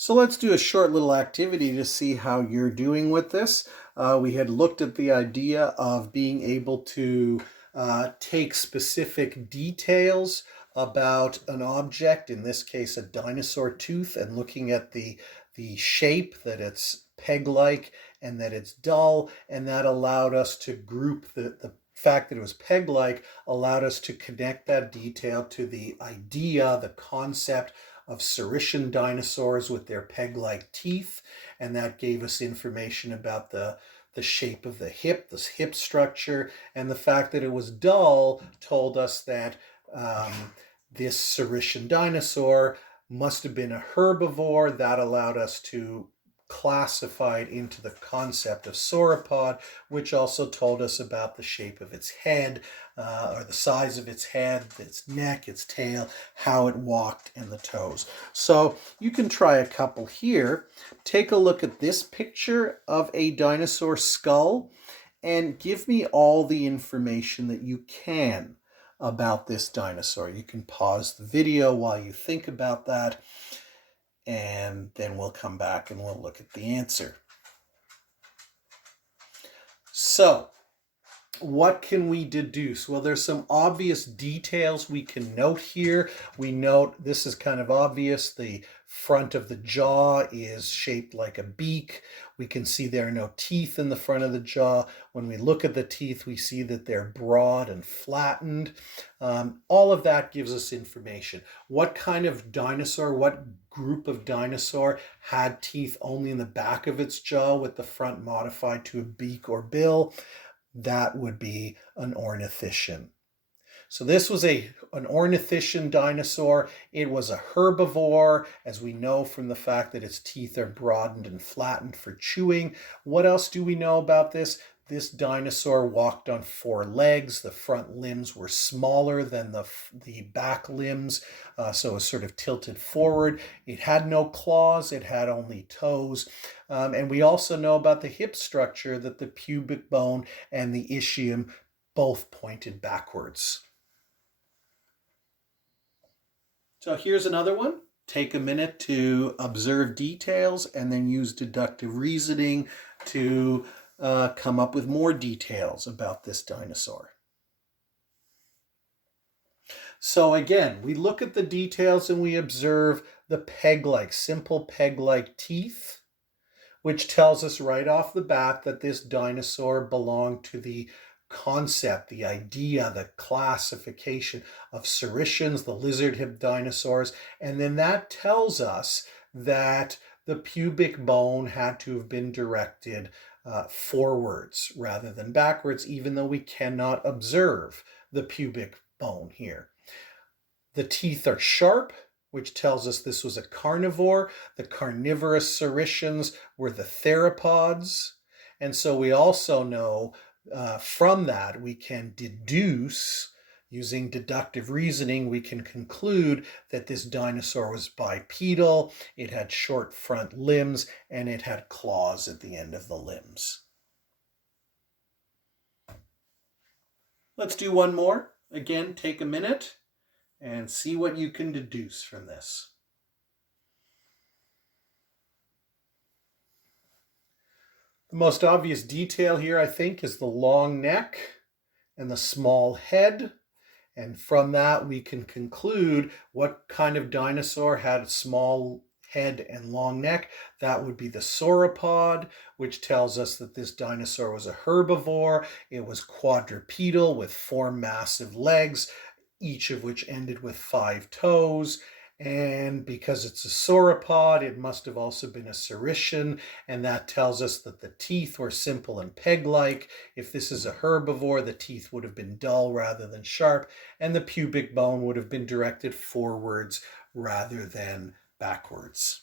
So let's do a short little activity to see how you're doing with this. We had looked at the idea of being able to take specific details about an object, in this case a dinosaur tooth, and looking at the shape, that it's peg-like and that it's dull, and that allowed us to group the fact that it was peg-like allowed us to connect that detail to the idea, the concept of saurischian dinosaurs with their peg-like teeth, and that gave us information about the shape of the hip structure, and the fact that it was dull told us that this saurischian dinosaur must have been a herbivore. That allowed us to classify it into the concept of sauropod, which also told us about the shape of its head, or the size of its head, its neck, its tail, how it walked, and the toes. So you can try a couple here. Take a look at this picture of a dinosaur skull and give me all the information that you can about this dinosaur. You can pause the video while you think about that, and then we'll come back and we'll look at the answer. So, what can we deduce? Well, there's some obvious details we can note here. We note, this is kind of obvious, the front of the jaw is shaped like a beak. We can see there are no teeth in the front of the jaw. When we look at the teeth, we see that they're broad and flattened. All of that gives us information. What kind of dinosaur, what group of dinosaur had teeth only in the back of its jaw with the front modified to a beak or bill? That would be an ornithischian. So this was an ornithischian dinosaur. It was a herbivore, as we know from the fact that its teeth are broadened and flattened for chewing. What else do we know about this? This dinosaur walked on four legs. The front limbs were smaller than the back limbs, so it was sort of tilted forward. It had no claws. It had only toes. And we also know about the hip structure, that the pubic bone and the ischium both pointed backwards. So here's another one. Take a minute to observe details and then use deductive reasoning to come up with more details about this dinosaur. So again, we look at the details and we observe the peg-like, simple peg-like teeth, which tells us right off the bat that this dinosaur belonged to the concept, the idea, the classification of saurischians, the lizard-hip dinosaurs, and then that tells us that the pubic bone had to have been directed forwards rather than backwards, even though we cannot observe the pubic bone here. The teeth are sharp, which tells us this was a carnivore. The carnivorous saurischians were the theropods. And so we also know from that we can deduce, using deductive reasoning, we can conclude that this dinosaur was bipedal, it had short front limbs, and it had claws at the end of the limbs. Let's do one more. Again, take a minute and see what you can deduce from this. The most obvious detail here, I think, is the long neck and the small head. And from that, we can conclude what kind of dinosaur had a small head and long neck. That would be the sauropod, which tells us that this dinosaur was a herbivore. It was quadrupedal with 4 massive legs, each of which ended with 5 toes. And because it's a sauropod, it must have also been a saurischian, and that tells us that the teeth were simple and peg-like. If this is a herbivore, the teeth would have been dull rather than sharp, and the pubic bone would have been directed forwards rather than backwards.